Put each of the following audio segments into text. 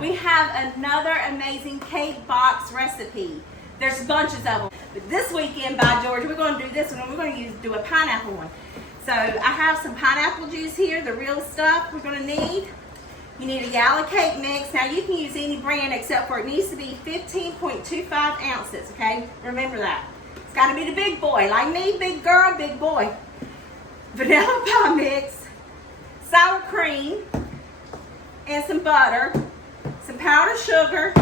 We have another amazing cake box recipe. There's bunches of them. But this weekend, by George, we're going to do this one, and we're going to do a pineapple one. So I have some pineapple juice here, the real stuff we're going to need. You need a 𝐆𝐔𝐘𝐒 mix. Now you can use any brand except for it needs to be 15.25 ounces, okay? Remember that. It's got to be the big boy, like me, big girl, big boy. Vanilla pie mix, sour cream, and some butter, some powdered sugar,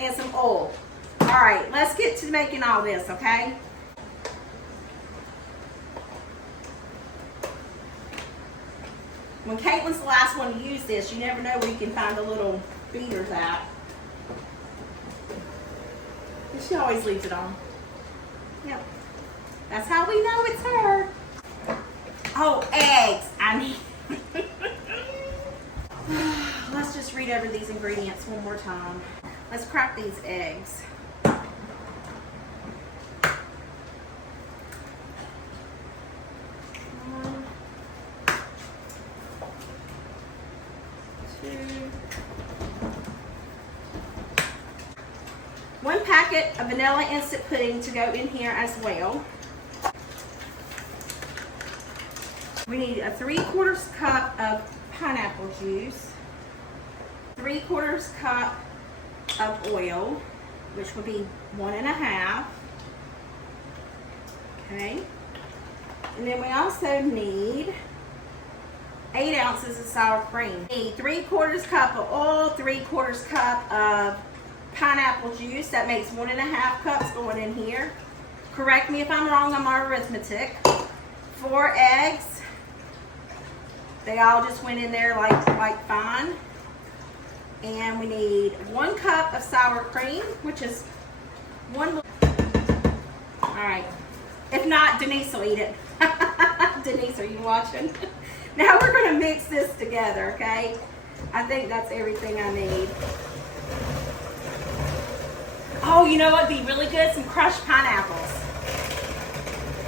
and some oil. All right, let's get to making all this, okay? When Caitlin's the last one to use this, you never know where you can find the little beaters at. And she always leaves it on. Yep. That's how we know it's her. Oh, eggs. I need... Let's just read over these ingredients one more time. Let's crack these eggs. 1 packet of vanilla instant pudding to go in here as well. We need a 3/4 cup of pineapple juice, 3/4 cup of oil, which will be 1.5. Okay. And then we also need 8 ounces of sour cream. We need 3/4 cup of oil, 3/4 cup of pineapple juice. That makes 1.5 cups going in here. Correct me if I'm wrong on my arithmetic. 4 eggs. They all just went in there like fine. And we need 1 cup of sour cream, which is 1. All right. If not, Denise will eat it. Denise, are you watching? Now we're going to mix this together, okay? I think that's everything I need. Oh, you know what would be really good? Some crushed pineapples.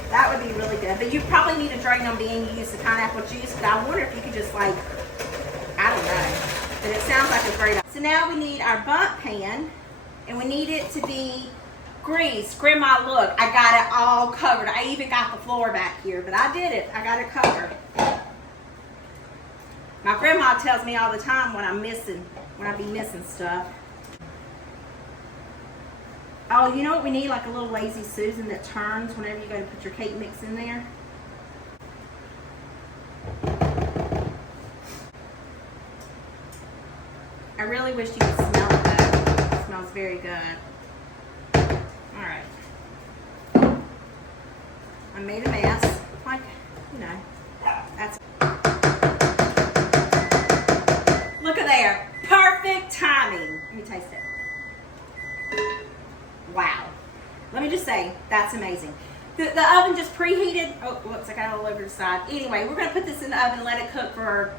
That would be really good. But you probably need to drain them being you use the pineapple juice. But I wonder if you could just like, I don't know. But it sounds like a great idea. So now we need our Bundt pan. And we need it to be greased. Grandma, look, I got it all covered. I even got the floor back here. But I did it. I got it covered. My grandma tells me all the time when I'm missing, when I be missing stuff. Oh, you know what we need? Like a little Lazy Susan that turns whenever you go to put your cake mix in there. I really wish you could smell it though. It smells very good. Alright. I made a mess. Like, you know, that's... Look at there. Perfect timing. Let me taste it. Wow. Let me just say, that's amazing. The oven just preheated. Oh, whoops, I got it all over the side. Anyway, we're going to put this in the oven and let it cook for,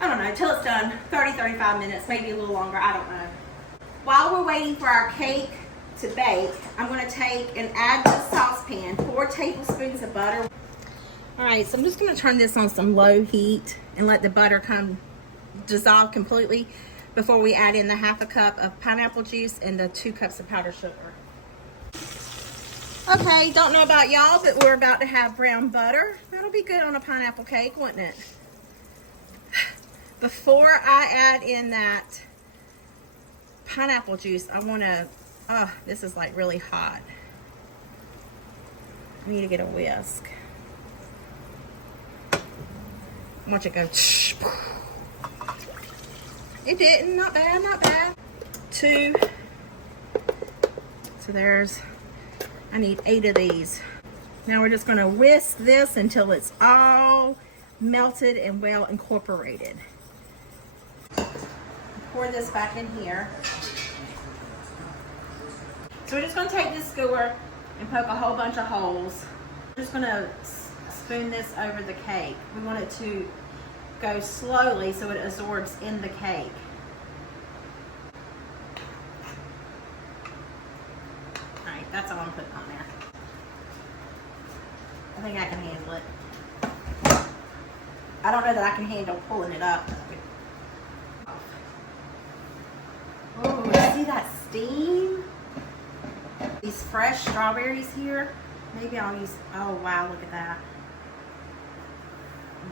I don't know, till it's done. 30-35 minutes, maybe a little longer. I don't know. While we're waiting for our cake to bake, I'm going to take and add to the saucepan 4 tablespoons of butter. All right, so I'm just going to turn this on some low heat and let the butter kind of dissolve completely before we add in the 1/2 cup of pineapple juice and the 2 cups of powdered sugar. Okay, don't know about y'all, but we're about to have brown butter. That'll be good on a pineapple cake, wouldn't it? Before I add in that pineapple juice, I want to, oh, this is like really hot. I need to get a whisk. I want you to go. It didn't, not bad, not bad. 2. So there's, I need 8 of these. Now we're just gonna whisk this until it's all melted and well incorporated. Pour this back in here. So we're just gonna take this skewer and poke a whole bunch of holes. We're just gonna spoon this over the cake. We want it to go slowly so it absorbs in the cake. Alright, that's all I'm putting on there. I think I can handle it. I don't know that I can handle pulling it up. see that steam? These fresh strawberries here. Maybe I'll use, oh wow, look at that.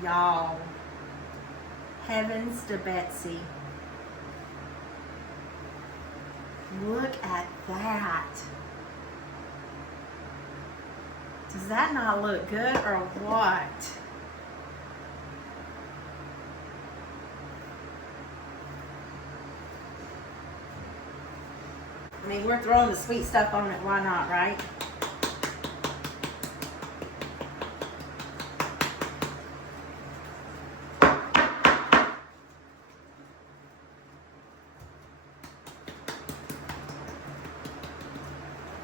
Y'all. Heavens to Betsy. Look at that. Does that not look good or what? I mean, we're throwing the sweet stuff on it, why not, right?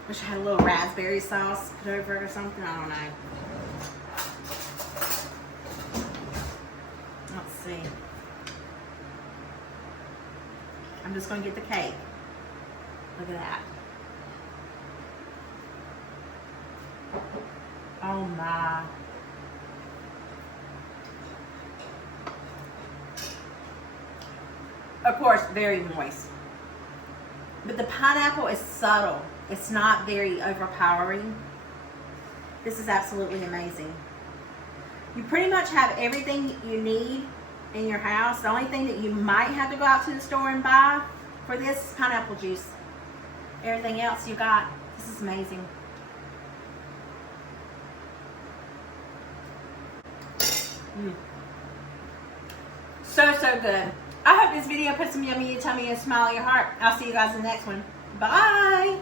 Wish I had a little raspberry sauce put over it or something, I don't know. Let's see. I'm just gonna get the cake. Look at that. Oh my. Of course, very moist. But the pineapple is subtle. It's not very overpowering. This is absolutely amazing. You pretty much have everything you need in your house. The only thing that you might have to go out to the store and buy for this is pineapple juice. Everything else you got. This is amazing. So, so good. I hope this video put some yummy tummy and smile in your heart. I'll see you guys in the next one. Bye.